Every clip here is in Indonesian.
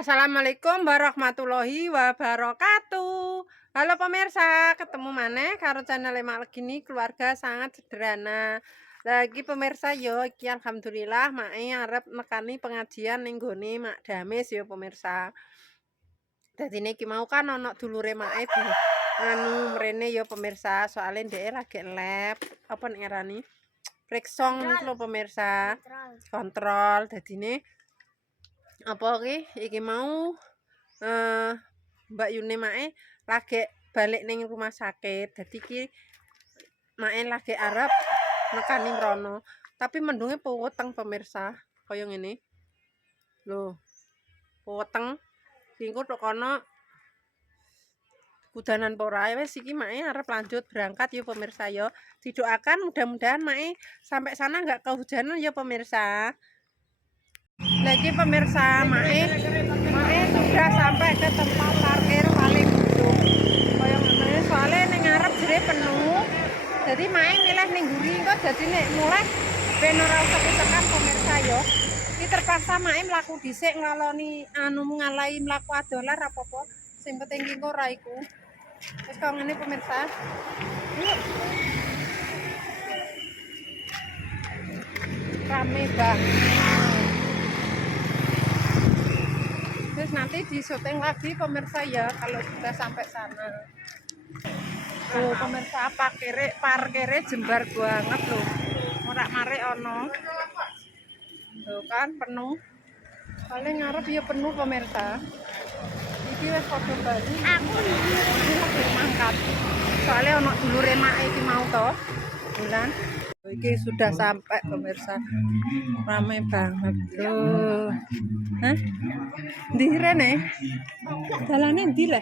Assalamualaikum warahmatullahi wabarakatuh. Halo pemirsa, ketemu maneh karo channel Mak Legini keluarga sangat sederhana. Lagi pemirsa yo iki alhamdulillah mae arep nekani pengajian ning gone Mak Damis yo pemirsa. Dadine iki mau kan ana dulure mae di anu mrene yo pemirsa, soalnya dhek lagi lab apa nek ngarani? Preksong niku lho pemirsa. Kontrol. Dadine apa iki mau Mbak Yune mae lagi balik ning rumah sakit. Dadi iki mae lagi arep nekani mrono. Tapi mendunge puweteng pemirsa, kaya ngene. Lho. Puweteng. Engko tok kono kudanan pora wis iki mae arep lanjut berangkat ya pemirsa ya. Didoakan mudah-mudahan mae sampai sana enggak kehujanan ya pemirsa. Lagi pemirsa mae sudah sampai ke tempat parkir paling ujung. Kaya ngene soalnya ning ngarep jere penuh. Jadi mae milih ning nguri kok dadi nek mulai ben ora usah tekan pemirsa ya. Iki terpaksa mae mlaku dhisik ngaloni ngalahi mlaku adolan apa-apa. Sing penting ki ora iku. Wis kok ngene pemirsa. Yuk. Rame banget. Terus nanti di syuting lagi pemirsa ya kalau sudah sampai sana. Oh pemirsa parkirnya jembar banget loh. Morak-marik ono. Tuh kan penuh. Paling ngarep ya penuh pemirsa. Iki wis padha bali. Aku lagi mangkat. Soalnya ono dulure mak iki mau to. Bulan. Iki sudah sampai pemirsa. Ramai banget loh. Hah? Ndi rene? Dalane ndi le?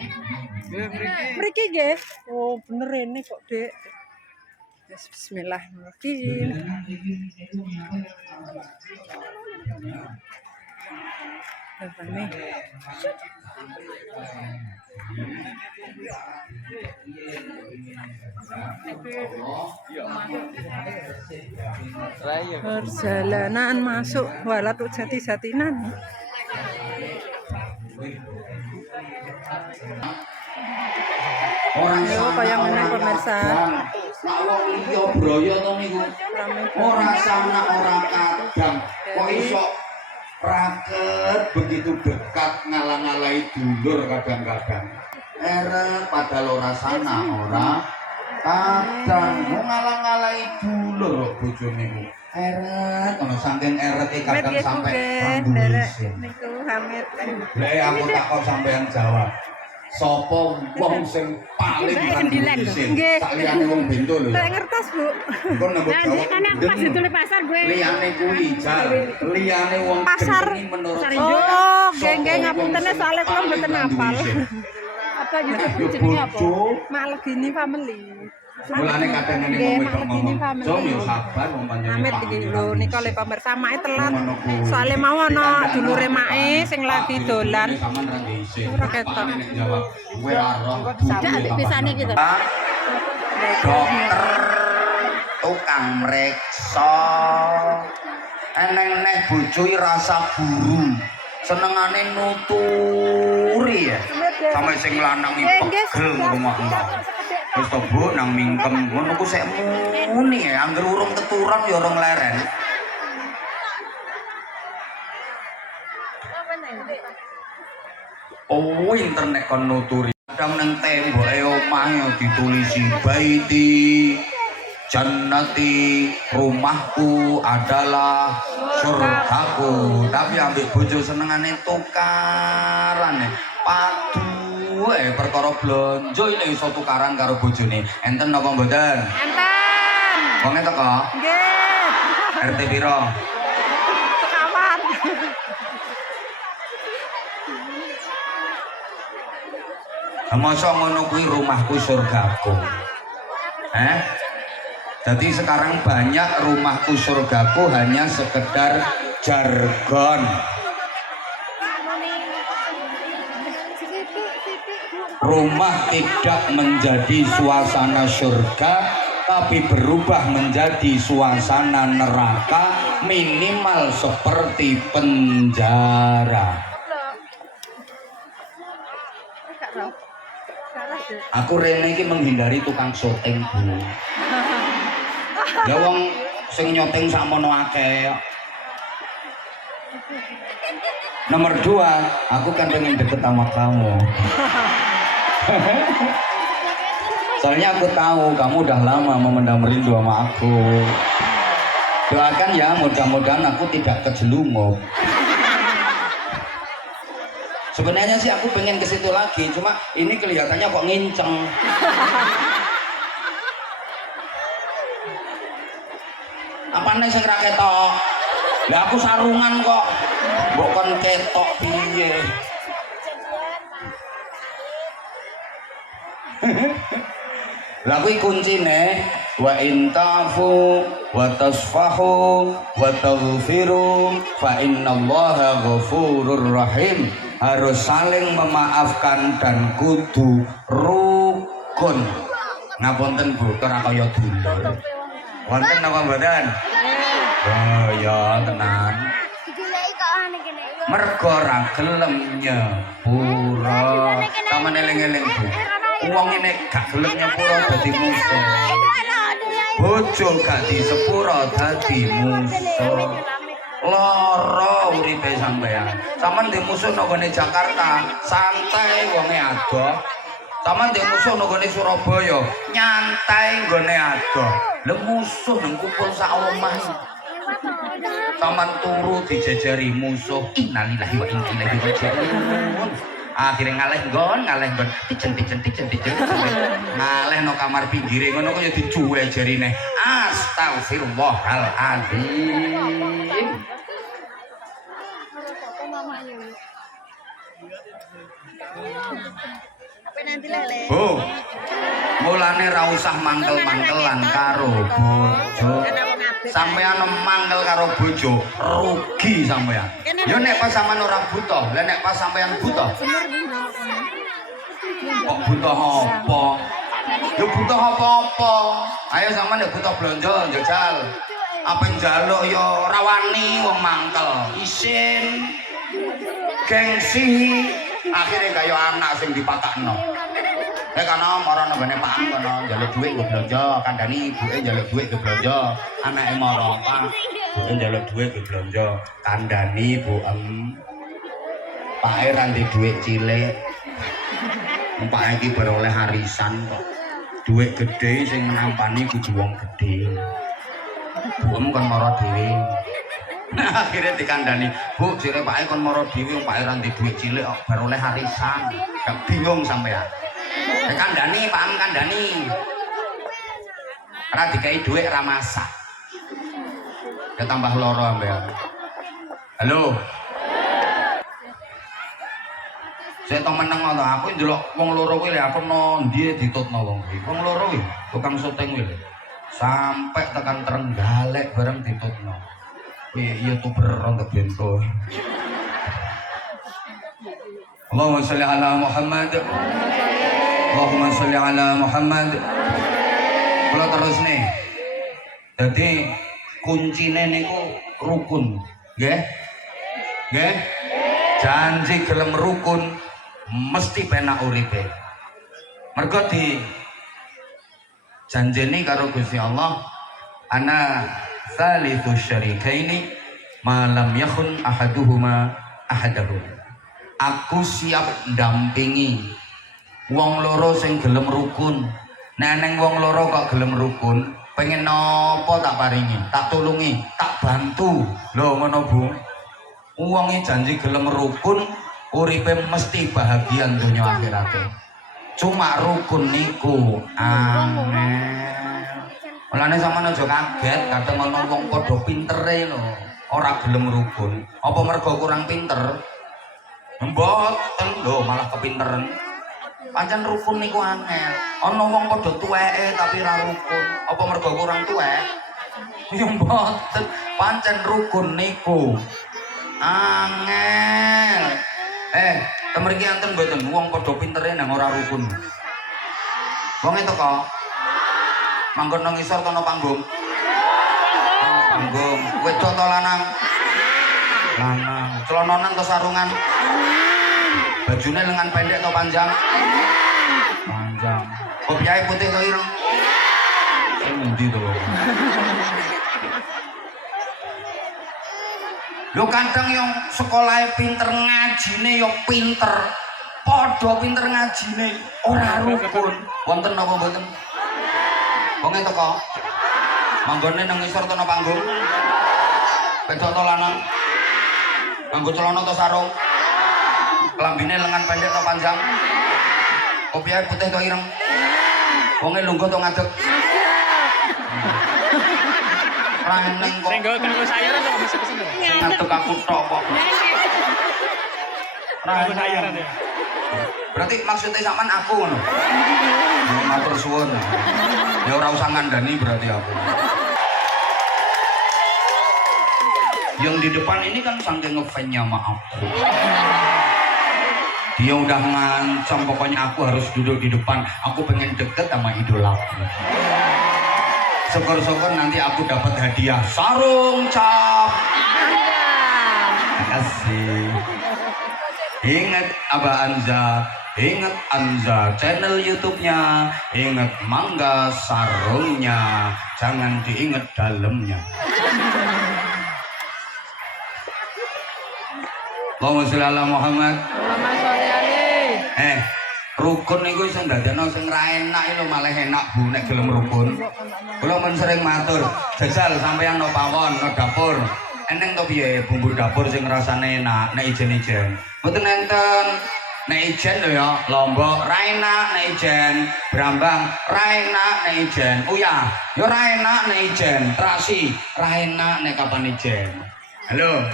Mriki nggih. Oh, bener rene kok, Dek. Bismillahirrahmanirrahim. Perjalanan masuk Walatu Jati-Jatinan. Orang kaya ngene pemirsa. Nak wong liya braya to niku. Ora sana ora kadang. Kok iso raket begitu dekat ngalang-alai dulur kadang-kadang. Padahal ora sana ora kadang ngalang-alai dulur kok bojone niku. Ono saking erete kadang sampai rambulisin. Niku Hamid. Lah aku takon sampean jawab. Sopo wong sing paling rambulisin? Saliyane wong bento lho. Tak ngertos, Bu. Kon nembok jawab. Kan aku pas itu di pasar gue. Liyane kuwi jar. Liyane wong Pasar. menurut Oh, geng-geng ngapuntene soalnya kula mboten hafal. Apa gitu jenenge apa? Mak Legini Family. Mulane kadang ngene ngomong Jom yo sabar wong panjenengan. Amit iki lho nika le pemirsa mae telat. Soale mau ana dulure mae sing lagi dolan. Ora ketok. Kowe ora roh. Tidak ada pisane gitu. Dokter tukang mreksa. Eneng neh bojoi rasa guru. Senengane nuturi ya. Sampai sing lanang iki pegel ngomong-ngomong. Wis to Bu nang mingkem ngono ku sek muni ya anggere urung keturun ya ora ngleren. Oh internet kon nuturi. Kadang nang temboke omahe ditulisi baiti jannati rumahku adalah surgaku. Tapi ambek bojo senengane tukaran padu perkara blonjo ini iso tukaran karo bojone. Enten napa mboten? Enten. Wonge teko? Nggih. RT piro? Sekawan. Masa ngono kuwi rumahku surgaku. Jadi sekarang banyak rumahku surgaku hanya sekedar jargon. Rumah tidak menjadi suasana surga, tapi berubah menjadi suasana neraka, minimal seperti penjara. Aku rene iki menghindari tukang syuting, Bu. Ya wong sing nyuting sakmono akeh. Nomor 2, aku kan pengen deket sama kamu. Soalnya aku tahu kamu udah lama memendam rindu sama aku. Doakan ya, mudah-mudahan aku tidak kejelungup. Sebenarnya sih aku pengen ke situ lagi, cuma ini kelihatannya kok nginceng. Apa nih sing ra ketok? Lah aku sarungan kok. Mbok kon ketok piye? Lah kuwi kuncine wa in ta'fu wa tasfahu wa taghfiru fa innallaha ghafurur rahim. Harus saling memaafkan dan kudu rukun. Ngapunten Bu, ora kaya dulur. Wonten napa mboten? Oh ya tenan. Mergo ra gelem nyepura. Sampeyan eling-eling Bu. Wong nek gak gelem nyepura dadi musuh. Bojo gak disepura dadi musuh. Lara uripe sampean. Sampeyan ndek musuh nang gone Jakarta, santai wonge adoh. Sampeyan ndek musuh nang gone Surabaya, nyantai nggone adoh. Lha musuh nang kumpul sak omah. Sampeyan turu dijejari musuh. Innalillahi wa inna ilaihi raji'un. Akhirnya ngaleh nggon, tijen. Ngaleh no kamar pinggire ngono kok ya dicuwe jarine. Astagfirullahaladzim. Bu, mulane ra usah mangkel-mangkelan karo bojo. Sampeyan mangkel karo bojo, rugi sampeyan. Ya nek pas sampean ora buta, lah nek pas sampeyan buta. Kok buta apa? Ya buta apa-apa. Ayo sampean nek buta blonjo njajal. Apa njaluk ya ora wani wong mangkel. Isin. Gengsi. Akhirnya kaya anak sing dipatakno. Kana marana nggone Pak Am kono njaluk dhuwit nggo blonjo, kandhani ibuke njaluk dhuwit nggo blonjo, anake mara Pak, ibuke njaluk dhuwit nggo blonjo, kandhani Bu Em. Pake ra ndek dhuwit cilik. Pak iki baru oleh arisan kok. Dhuwit gedhe sing menampani kudu wong gedhe. Bu Em kon mara dhewe. Nah, akhirnya dikandani, Bu, sire Pak kon mara dhewe, Pak ra ndek dhuwit cilik kok baru oleh arisan. Gak bingung sampean. Kandhani Pak Am kandhani. Ora dikai dhuwit ra masak. Ya tambah loro ambean. Halo. Saya tau meneng ngono, aku ndelok wong loro kuwi lho aku ndi ditutno wong kuwi. Wong loro kuwi tukang syuting kuwi lho. Sampai tekan Trenggalek bareng ditutno. Kuwi YouTuber rontok bento. Allahumma sholli ala Muhammad. Allahumma sholli ala Muhammad. Kula terus nih. Jadi kuncine niku rukun, nggih. Nggih. Janji gelem rukun mesti penak uripe. Mergo di janjeni karo Gusti Allah, ana salisu syarikaini ma lam yakhun ahaduhuma ahadahu. Aku siap ndampingi wong loro sing gelem rukun. Neneng wong loro kok gelem rukun, pengen nopo tak paringi, tak tulungi, tak bantu. Lho ngono Bu. Wonge janji gelem rukun, uripe mesti bahagia donya akhirate. Cuma rukun niku angel. Mulane sampeyan aja kaget kadang ana wong padha pintere lho, ora gelem rukun. Apa mergo kurang pinter? Mboten lho, malah kepinteran. Pancen rukun niku angel. Ana wong padha tuweke tapi ra rukun. Apa mergo kurang tuwek? Ya mboten. Pancen rukun niku angel. Temeriki anten mboten wong padha pintere nang ora rukun. Wonge teko. Manggon nang ngisor kono panggung. Panggung. Wedok to lanang? Lanang. Celononan to sarungan? Bajune lengan pendek to panjang? Panjang. Kopiahe putih to ireng? Sing endi to? Lho kadang yang sekolahnya pinter ngajine yo pinter. Padha pinter ngajine ora rukun. Wonten napa mboten? Wong e teko. Manggone nang ngisor to nang panggung. Wedok to lanang? Nganggo celana to sarung? Klambine lengan pendek to panjang? Kopiahe putih to ireng? Wong e lungguh to ngadeg? Raneng kok. Sing nggo sayuran kok mesti pesen. Ngadeg aku tok kok. Nggo sayuran ya. Berarti maksudnya sampean aku ngono. Matur suwun. Ya ora usah ngandani berarti aku. Yang di depan ini kan saking ngefans-nya sama aku. Dia udah ngancam pokoknya aku harus duduk di depan. Aku pengen deket sama idolaku. Syukur-syukur nanti aku dapat hadiah sarung cap. Terima kasih. Ingat Abah Anza, ingat Anza channel YouTube-nya, ingat mangga sarungnya, jangan diingat dalamnya. Allahumma sholli ala Muhammad. Allahumma sholli alaihi. Rukun niku sing ndadekno sing ra enak lho malah enak Bu nek gelem rukun. Kula men sering matur, jajal sampeyan no pawon, no dapur. Eneng to piye bumbu dapur sing rasane enak nek ijen-ijen. Mboten enten. Nek ijen lho ya, Lombok ra enak nek ijen, Brambang ra enak nek ijen. Uyah, yo ra enak nek ijen, Trasi ra enak nek kapan ijen. Halo.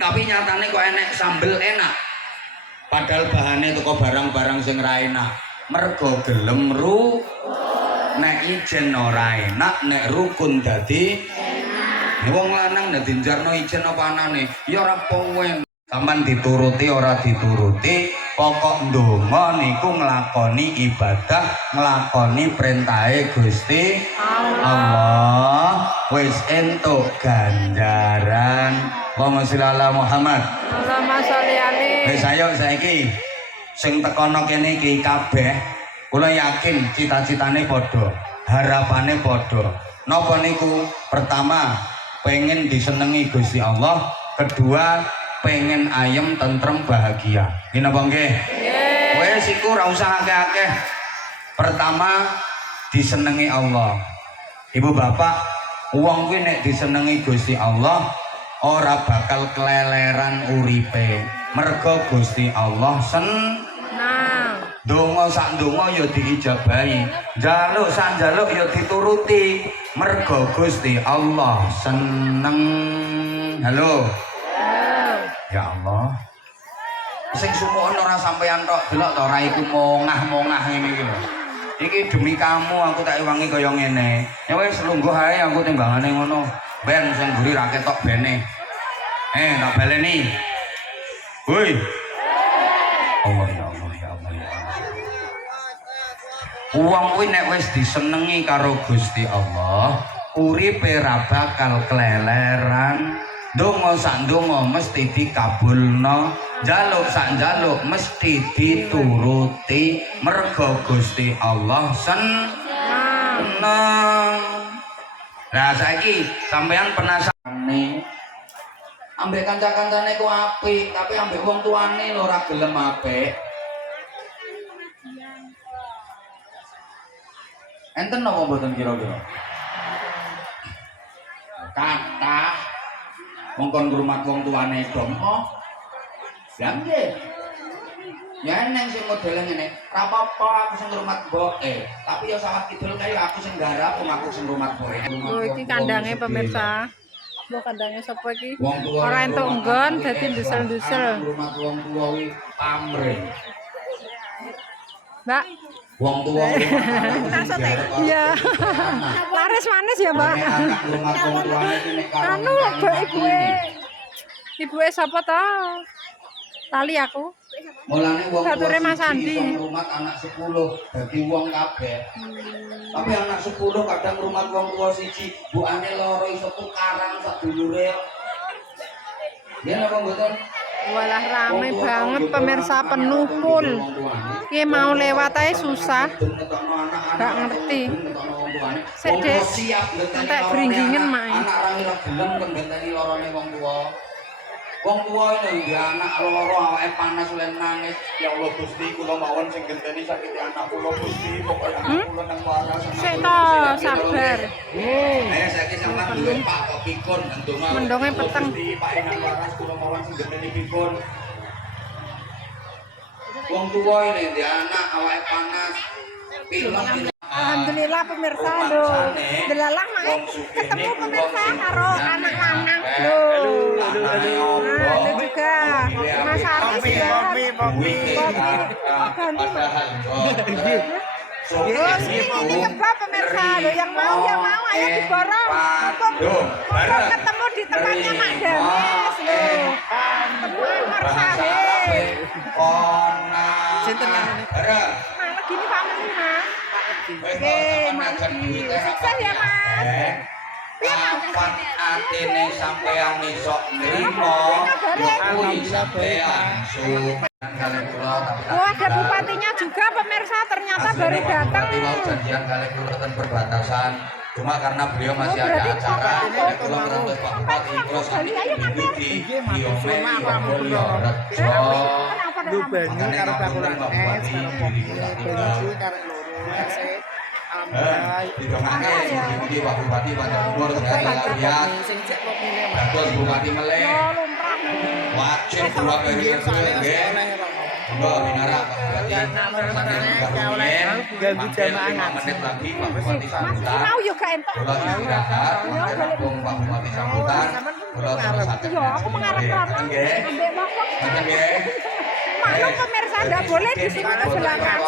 Tapi nyatane kok enek sambel enak. Padahal bahannya toko barang-barang sing ra enak. Mergo gelem ru nek ijen ora enak, nek rukun dadi wong lanang dadi njarno ijen apa anane ya ora powen. Sampeyan dituruti ora dituruti, pokok ndonga niku nglakoni ibadah, nglakoni perintahe Gusti Allah. Wis entuk ganjaran. Allahumma sholli ala Muhammad. Allahumma sholli alaihi. Wis ayo saiki sing tekono kene iki kabeh kula yakin cita-citane padha, harapane padha. Napa niku? Pertama, pengen disenengi Gusti Allah, kedua pengen ayem tentrem bahagia. Nggih napa nggih? Nggih. Wis iku ora usah akeh-akeh. Pertama disenengi Allah. Ibu bapak, wong kuwi nek disenengi Gusti Allah ora bakal keleleran uripe. Mergo Gusti Allah seneng. Donga sak donga ya diijabahi, njaluk sak njaluk ya dituruti. Mergo Gusti Allah seneng. Halo. Ya Allah. Sing sumuken ora sampeyan tok, delok to raiku mongah-mongah ngene iki lho. Iki demi kamu aku tak iwangi kaya ngene. Ya wis lungguh ae aku timbangane ngono. Ben sing mburi ra ketok bene. Tak baleni. Woi. Allah ya Allah ya Allah ya Allah. Wong kuwi nek wis disenengi karo Gusti Allah, uripe ra bakal keleleran. Donga sak donga mesti dikabulno, njaluk sak njaluk mesti dituruti. Mergo Gusti Allah seneng. Lah saiki sampean penasaran ambek kanca-kancane ku apik, tapi ambek wong tuane lho ora gelem apik. Enten napa mboten kira-kira? Kathah mongkon ngrumat wong tuane dom. Oh. Lah nggih. Ya neng sing modele ngene, ra apa-apa aku sing ngrumat mboke, tapi ya sawat kidul kaya aku sing garap wong aku sing ngrumat mboke. Oh, iki kandange pemirsa. Mbok kandange sapa iki? Ora entuk nggon dadi ndusel-ndusel. Ngrumat wong tuwa kuwi pamrih. Mbak, Wong tuwa iya. Laris manis ya, Mbak. ngrumat wong tuane iki nek karo Anu lho ibuke. Ibuke sapa to? Tali aku. mulane wong tuwa Bature Mas Andi. iso ngrumat anak 10 dadi wong kabeh. Tapi anak 10 kadang ngrumat wong tuwa siji, bukane loro iso tukaran sak dulure. Ya napa mboten? Walah rame banget pemirsa penuh full. Wong tuane Ki mau lewat aja susah. Gak ngerti. Sik, Dek. Entek gringgingen mae. Anak ra ngira gelem kon ngenteni lorone wong tuwa. Wong tuwa ini dia anak loro awake panas lan nangis. Ya Allah Gusti kula mawon sing genteni sakit anak kula Gusti pokoke anak kula nang waras. Sik to, sabar. Saiki sampean duwe Pak kok pikun ndonga. Mendonge peteng. Gusti Pak nang waras kula mawon sing genteni pikun. Wong tuwa ini dia anak awake panas. Pilek Alhamdulillah pemirsa lho. Delalah mae ketemu pemirsa karo anak lanang lho. Nah, itu juga Mas Aris ya. Terus ini kebab pemirsa lho, yang mau ayo diborong. Mumpung ketemu di tempatnya Mak Dames lho. Temuan Marsahe. Sinten namanya? Malah gini family Mas. Oke, sukses ya Mas. Kapan atine sampean iso nrimo ya kuwi sampean Oh, ada bupatinya juga pemirsa, ternyata baru datang. Bupati mau janjian kali kelurahan perbatasan. Cuma karena beliau masih ada acara, kula ketemu Pak Bupati kula sakit minggu di Ome Wongolio Rejo. Lu banyu karo bakulan es, karo banyu karo loro es. Didongake iki Pak Bupati Pak Gubernur saya lihat. Bagus Bupati Meleh. Wajib dua periode nggih. Mbak Binara Pak Bupati. Ganggu jamaah menit lagi Pak Bupati sambutan. Mau yo gak entuk. Kula istirahat, rampung Pak Bupati sambutan. Kula sakit. Yo, aku mengarep-arep. Ambek bapak. Nggih. Maklum pemirsa enggak boleh di sini ke belakang.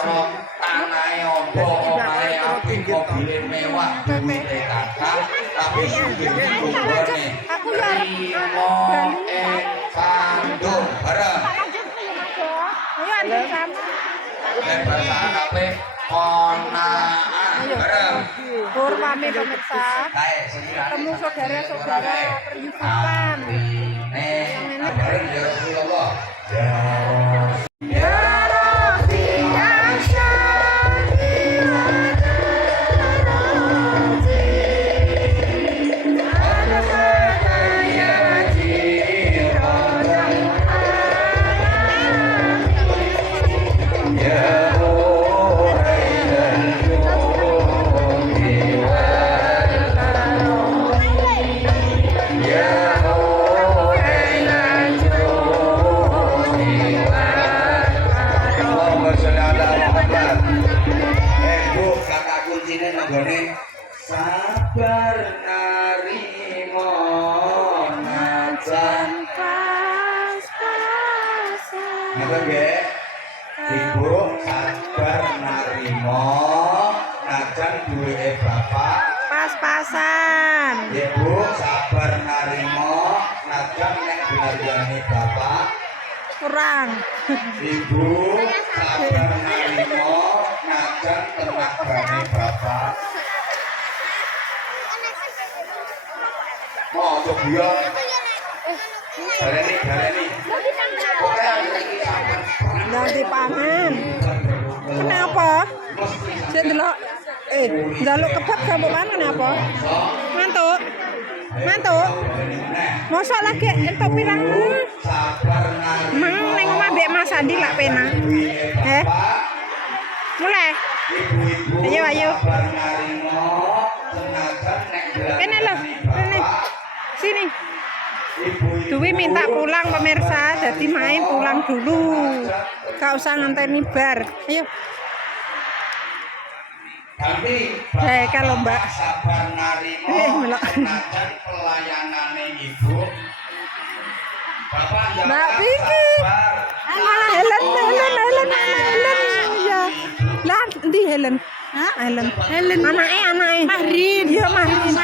Tanahe ombo, omahe apik, mobile mewah, duwite kakak, tapi sugih kuburane. Aku ya arep Bali. Pandung bareng. Ayo antar sama. Bahasa Arabe onaan bareng. Bur pamit pemirsa. Kae sendiri. Temu saudara-saudara peryusupan. Nih, bareng ya Rasulullah. Ya Rabbi ya sabar narimo najan pas-pasan. napa nggih Ibu sabar narimo najan duweke bapak Pas-pasan. Ibu sabar narimo najan nek belarjane bapak Kurang. Ibu sabar narimo najan tenagane bapak mau coba ya galeni Nanti paman. Kenapa? Saya delok njaluk kebab gambaran kenapa? Mantuk. Mantuk. Mosok lagi entuk pirang? Mang ning omah mbek Mas Andi lak penak. Mulai. Ayo ayo. Kene lho, kene. Sini. Dwi minta pulang pemirsa, jadi main pulang dulu. Gak usah nganteni bar. Ayo. Kalau Mbak. Melok. Pelayanane ibu. Bapak Mbak Vicky. Malah Helen. Ya. Lah, ndi Helen? Helen. Anake. Mahrin. Iya, Mahrin.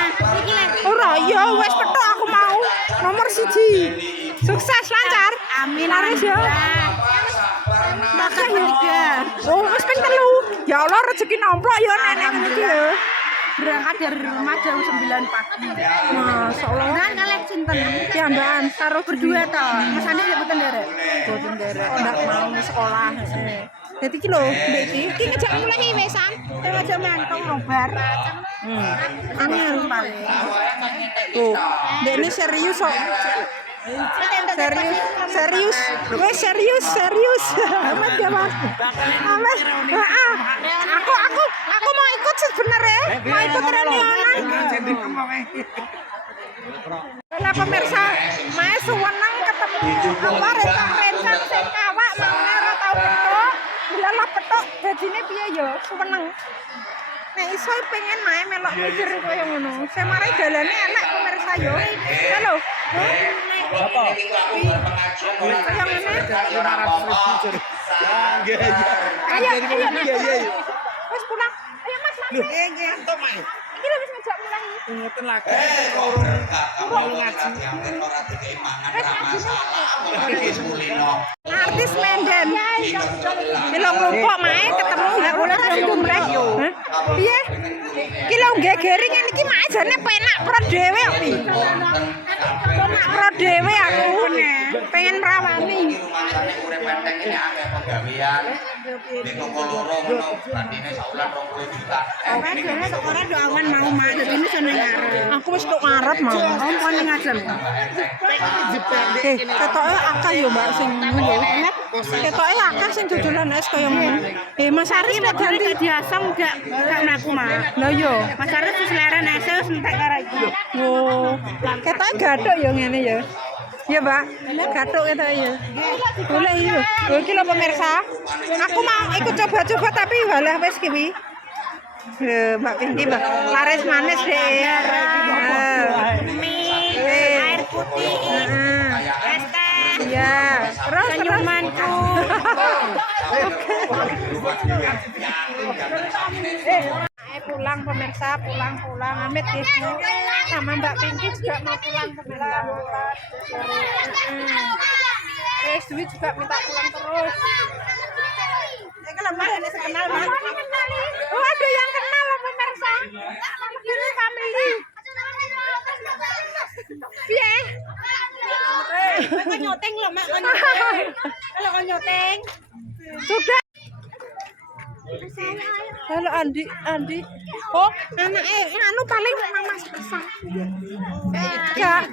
Ora, ya wis petok aku mau. Nomor 1. Sukses lancar. Amin. Laris ya. Makan ya. Oh, wis ping 3. Ya Allah rezeki nomplok ya nenek iki ya. Berangkat dari rumah jam 9 pagi. Masya Allah. Kan kalih sinten? Piambakan karo berdua toh. Mas Andi ya boten nderek. Boten nderek. Ndak mau sekolah. Dadi ki lho, ndek iki. Iki ngejak mulai wesan. Ngejak mantong nobar. Angel paling. Tuh, ndekne serius kok. Serius. Wes serius. Amat ya, Mas. Amat. Aku mau ikut sebenarnya. Mau ikut reunian. Lah pemirsa, mae suweneng ketemu apa rencang sing kawak maune ora tau petuk. Lah petuk dadine piye ya suweneng. Nek iso pengen mae melok mikir koyo ngono. Saya marai dalane enak pemirsa yo. Halo. Apa? Yang ngene. Ayo. Wes pulang. Ayo Mas. Nggih, entuk, Mas. Iki lho wis ngejak pulang. Ngeten lagi. Artis Menden. Kilo ngelumpuk mae ketemu gak boleh jumrek. Piye? Kilo gegeri ngene iki mae jane penak pro dhewe kok pi. Penak pro dhewe aku. Pengen merawani. Urip penteng ini akeh penggawean. Nek toko loro ngono bandine saulan 20 juta. Ora doangan mau mak dadi ini seneng arep. Aku wis tok ngarep mau. Ompone ngajen. Ketoke akeh yo Mbak sing ngene. Ketoke akeh sing dodolan es kaya ngono. Mas Aris nek ganti Diasong gak mlaku mak. lha yo. Mas Arif wis leren ese wis entek karo iki. Oh, ketoke gathuk yo ngene ya. Ya, Mbak. Gathuk ketoke ya. Boleh yo. Lho iki lho pemirsa. Aku mau ikut coba-coba tapi walah wis ki. Mbak Pinky, Mbak. Laris manis deh. Mie, air putih, es teh. Iya. Terus Senyumanku. Pulang pemirsa, pulang. Amit Disney sama Mbak Pinky juga mau pulang pemirsa. Dwi juga minta pulang terus. Ini lemah ini sekenal Mas. Oh, ada yang kenal loh pemirsa. Ini family. Piye? Kok nyoteng lho mak. Kalau kok nyoteng. Sudah. Halo Andi. Oh, anake anu paling Mama Sasa. Enggak.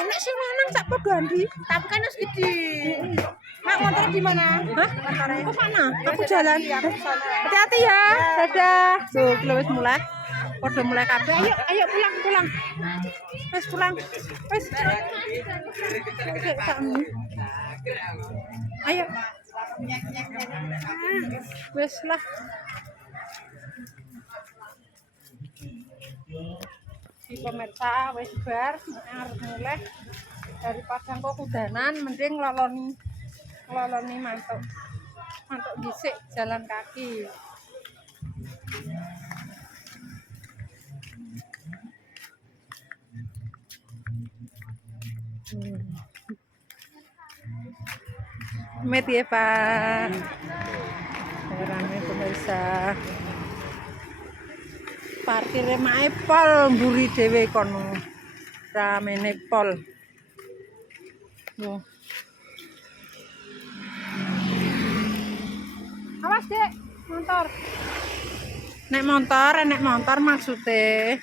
Anak sing lanang sak padha Andi. Tapi kan wis gede. Mak motor di mana? Hah? Ke sana? Aku jalan. Hati-hati ya. Dadah. Tuh, kalau wis mulai. Padha mulai kabeh. Ayo pulang. Wis pulang. Wis. Ayo. Wis lah. Si pemirsa wis bar arep mulai daripada kok kudanan mending ngeloloni mantuk dhisik jalan kaki. Met ya Pak. Rame pemirsa. Parkire mae pol mburi dhewe kono. Ramene pol. Yo. Awas, Dek, motor. Nek motor maksudnya.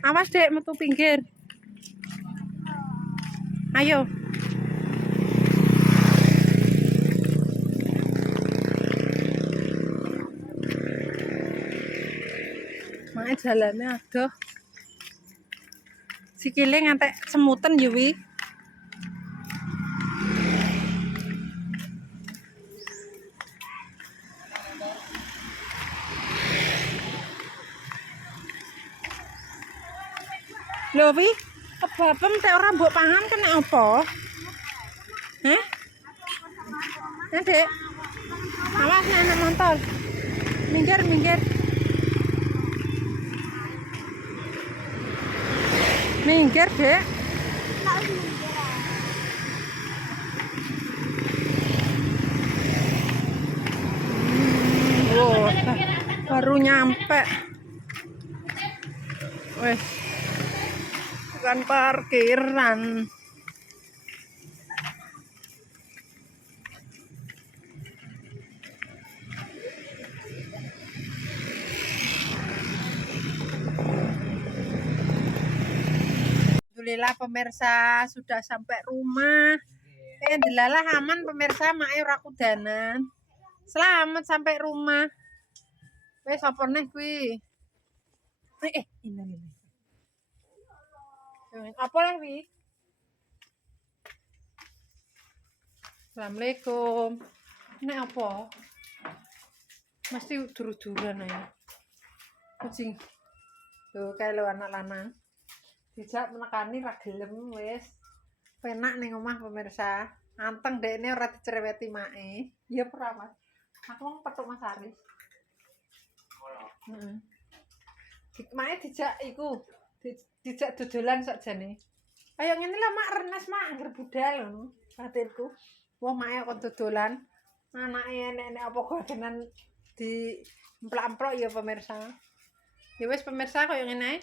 Awas, Dek, metu pinggir. Ayo. Mae jalane adoh. Sikile ngantek semuten yo wi. Lho wi, kebabem teh ora mbok pangan kena apa? Heh? Dek. Awas anak motor. Minggir. Minggir, Dek. Baru nyampe. Wes. Bukan parkiran. Alhamdulillah pemirsa sudah sampai rumah. Delalah aman pemirsa, mae ora kudanan. Selamat sampai rumah. Wes apa neh kuwi? Ini. Apa lah kuwi? Assalamualaikum. Nek apa? Mesti udur-uduran ae. Kucing. Tuh kae lho anak lanang. Dijak menekani ra gelem wis. Penak ning omah pemirsa. Anteng dekne ora dicereweti mae. Ya ora Mas. Aku wong petuk Mas Aris. Heeh. Mae dijak iku, dijak dodolan sakjane. Ayo ngene lho Mak Renes Mak angger budal ngono. Batinku. Wah mae kok dodolan. Anake enek-enek apa godenan di emplak-emplok ya pemirsa. Ya wis pemirsa koyo ngene ae.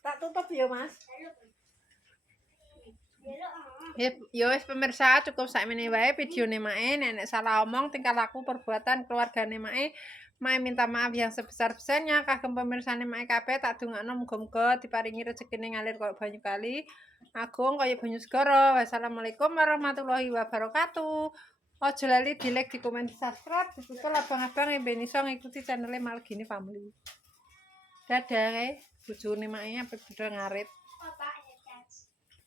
Tak tutup ya Mas. Ya wis pemirsa cukup sakmene wae videone mae. Nek salah omong tingkah laku perbuatan keluargane mae. Mae minta maaf yang sebesar-besarnya kagem pemirsane mae kabeh tak dongakno muga-muga diparingi rezekine ngalir koyo banyu kali, agung koyo banyu segara. Wassalamualaikum warahmatullahi wabarakatuh. Ojo lali di like, di komen, di subscribe, ditutul abang-abang yang ben iso ngikuti channel Malgini Family. Dadah bojone mae apa ngarit.